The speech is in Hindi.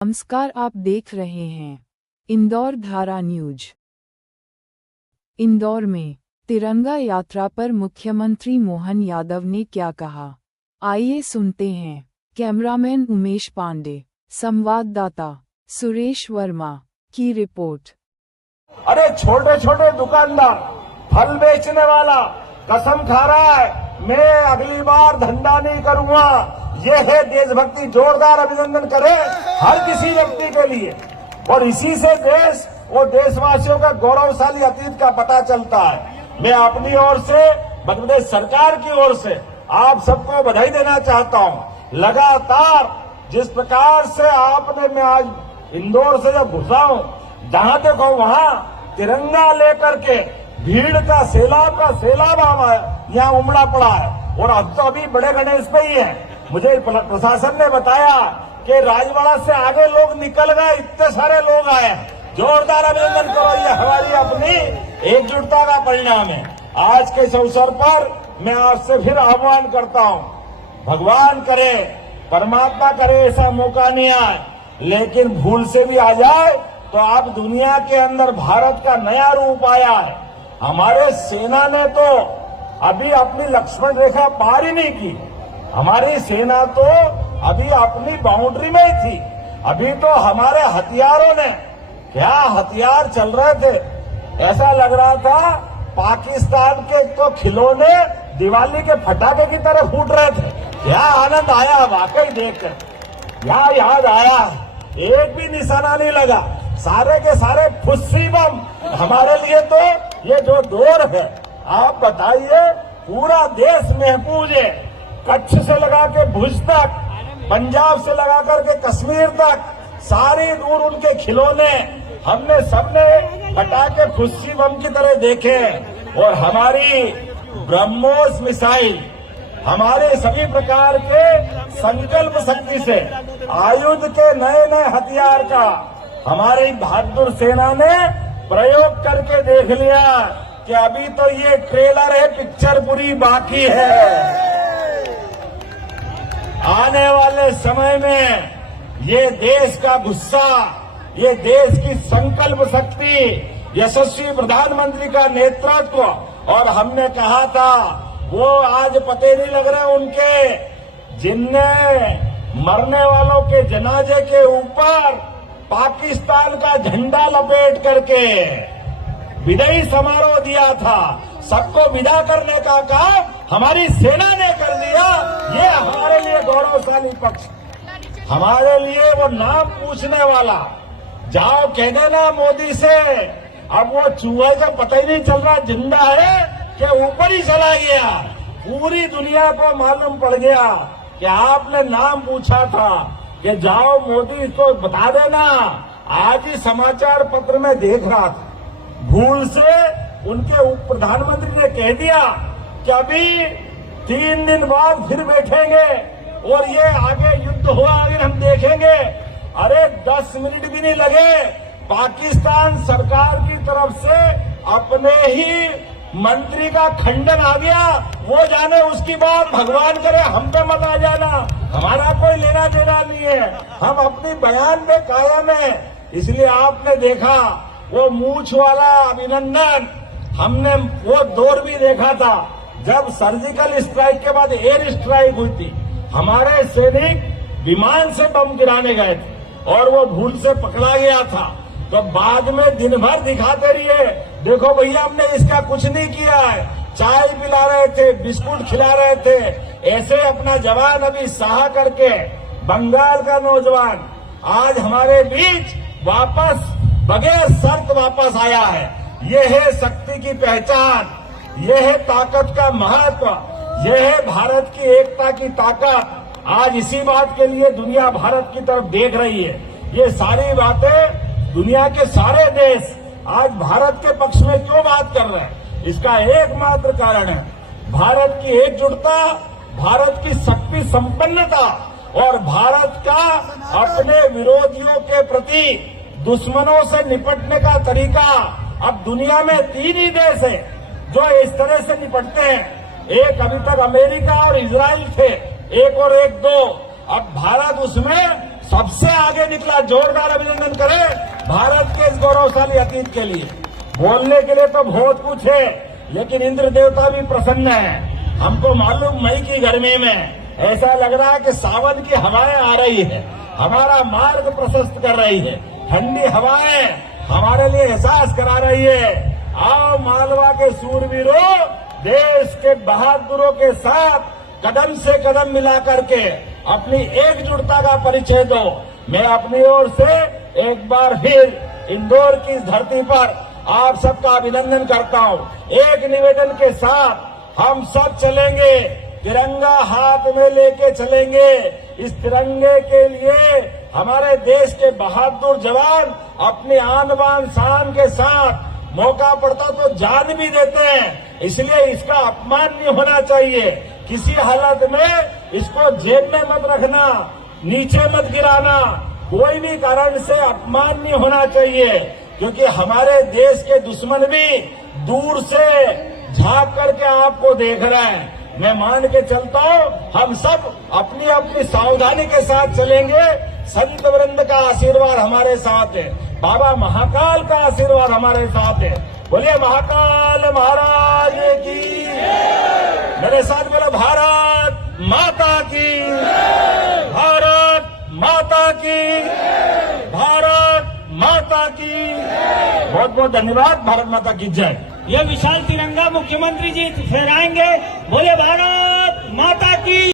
नमस्कार, आप देख रहे हैं इंदौर धारा न्यूज। इंदौर में तिरंगा यात्रा पर मुख्यमंत्री मोहन यादव ने क्या कहा, आइए सुनते हैं। कैमरामैन उमेश पांडे, संवाददाता सुरेश वर्मा की रिपोर्ट। अरे छोटे छोटे दुकानदार, फल बेचने वाला कसम खा रहा है मैं अगली बार धंधा नहीं करूंगा। ये है देशभक्ति। जोरदार अभिनंदन करें हर किसी व्यक्ति के लिए। और इसी से देश और देशवासियों का गौरवशाली अतीत का पता चलता है। मैं अपनी ओर से, मध्य प्रदेश सरकार की ओर से आप सबको बधाई देना चाहता हूं। लगातार जिस प्रकार से आपने, मैं आज इंदौर से जब घुसा हूं, जहां देखो वहां तिरंगा लेकर के भीड़ का सैलाब यहाँ उमड़ा पड़ा है। और अब तो अभी बड़े गणेश पे ही है। मुझे प्रशासन ने बताया कि राजवाड़ा से आगे लोग निकल गए, इतने सारे लोग आए। जोरदार अभिनंदन करो, ये हमारी अपनी एकजुटता का परिणाम है। आज के इस अवसर पर मैं आपसे फिर आह्वान करता हूं, भगवान करे, परमात्मा करे ऐसा मौका नहीं आए, लेकिन भूल से भी आ जाए तो आप दुनिया के अंदर भारत का नया रूप आया है। हमारे सेना ने तो अभी अपनी लक्ष्मण रेखा पार ही नहीं की। हमारी सेना तो अभी अपनी बाउंड्री में ही थी। अभी तो हमारे हथियारों ने, क्या हथियार चल रहे थे, ऐसा लग रहा था पाकिस्तान के तो खिलौने दिवाली के फटाके की तरह फूट रहे थे। क्या आनंद आया वाकई देखकर, क्या याद आया, एक भी निशाना नहीं लगा। सारे के सारे फुस्सी बम। हमारे लिए तो ये जो दौर है, आप बताइए, पूरा देश महफूज है। कच्छ से लगा के भुज तक, पंजाब से लगा करके कश्मीर तक, सारी दूर उनके खिलौने हमने सबने फटाके फुस्सी बम की तरह देखे। और हमारी ब्रह्मोस मिसाइल, हमारे सभी प्रकार के संकल्प शक्ति से आयुध के नए नए हथियार का हमारी बहादुर सेना ने प्रयोग करके देख लिया कि अभी तो ये ट्रेलर है, पिक्चर पूरी बाकी है। आने वाले समय में ये देश का गुस्सा, ये देश की संकल्प शक्ति, यशस्वी प्रधानमंत्री का नेतृत्व, और हमने कहा था वो आज पते नहीं लग रहे उनके, जिनने मरने वालों के जनाजे के ऊपर पाकिस्तान का झंडा लपेट करके विदाई समारोह दिया था। सबको विदा करने का काम हमारी सेना ने कर दिया। ये हमारे लिए गौरवशाली पक्ष, हमारे लिए वो नाम पूछने वाला। जाओ कह देना मोदी से, अब वो चूहे का पता ही नहीं चल रहा जिंदा है कि ऊपर ही चला गया। पूरी दुनिया को मालूम पड़ गया कि आपने नाम पूछा था कि जाओ मोदी को बता देना। आज ही समाचार पत्र में देख रहा था, भूल से उनके उप प्रधानमंत्री ने कह दिया कि अभी 3 दिन बाद फिर बैठेंगे और ये आगे युद्ध हुआ आगे हम देखेंगे। अरे 10 मिनट भी नहीं लगे, पाकिस्तान सरकार की तरफ से अपने ही मंत्री का खंडन आ गया। वो जाने उसकी बात, भगवान करे हम पे मत आ जाना, हमारा कोई लेना देना नहीं है, हम अपनी बयान में कायम है। इसलिए आपने देखा वो मूछ वाला अभिनंदन, हमने वो दौर भी देखा था जब सर्जिकल स्ट्राइक के बाद एयर स्ट्राइक हुई थी। हमारे सैनिक विमान से बम गिराने गए थे और वो भूल से पकड़ा गया था। तो बाद में दिन भर दिखाते रहिए, देखो भैया हमने इसका कुछ नहीं किया है, चाय पिला रहे थे, बिस्कुट खिला रहे थे। ऐसे अपना जवान अभी सहा करके बंगाल का नौजवान आज हमारे बीच वापस बगैर शर्त वापस आया है। ये है शक्ति की पहचान, ये है ताकत का महत्व, ये है भारत की एकता की ताकत। आज इसी बात के लिए दुनिया भारत की तरफ देख रही है। ये सारी बातें दुनिया के सारे देश आज भारत के पक्ष में क्यों बात कर रहे हैं, इसका एकमात्र कारण है भारत की एकजुटता, भारत की शक्ति संपन्नता और भारत का अपने विरोधियों के प्रति, दुश्मनों से निपटने का तरीका। अब दुनिया में 3 ही देश है जो इस तरह से निपटते हैं। एक अभी तक अमेरिका और इजराइल थे, एक और एक दो। अब भारत उसमें सबसे आगे निकला। जोरदार अभिनंदन करें भारत के इस गौरवशाली अतीत के लिए। बोलने के लिए तो बहुत कुछ है, लेकिन इंद्र देवता भी प्रसन्न है। हमको मालूम मई की गर्मी में ऐसा लग रहा है कि सावन की हवाएं आ रही है, हमारा मार्ग प्रशस्त कर रही है। ठंडी हवाएं हमारे लिए एहसास करा रही है। आओ मालवा के सूरवीरों, देश के बहादुरों के साथ कदम से कदम मिला करके अपनी एकजुटता का परिचय दो। मैं अपनी ओर से एक बार फिर इंदौर की इस धरती पर आप सबका अभिनंदन करता हूं। एक निवेदन के साथ हम सब चलेंगे, तिरंगा हाथ में लेके चलेंगे। इस तिरंगे के लिए हमारे देश के बहादुर जवान अपनी आन बान शान के साथ मौका पड़ता तो जान भी देते हैं। इसलिए इसका अपमान नहीं होना चाहिए। किसी हालत में इसको जेब में मत रखना, नीचे मत गिराना। कोई भी कारण से अपमान नहीं होना चाहिए, क्योंकि हमारे देश के दुश्मन भी दूर से झांक करके आपको देख रहे हैं। मैं मान के चलता हूं, हम सब अपनी अपनी सावधानी के साथ चलेंगे। संत वृंद का आशीर्वाद हमारे साथ है, बाबा महाकाल का आशीर्वाद हमारे साथ है। बोलिए महाकाल महाराज की। मेरे साथ बोलो भारत माता की, भारत माता की, भारत माता की। बहुत बहुत धन्यवाद। भारत माता की जय। यह विशाल तिरंगा मुख्यमंत्री जी फहराएंगे। बोले भारत माता की।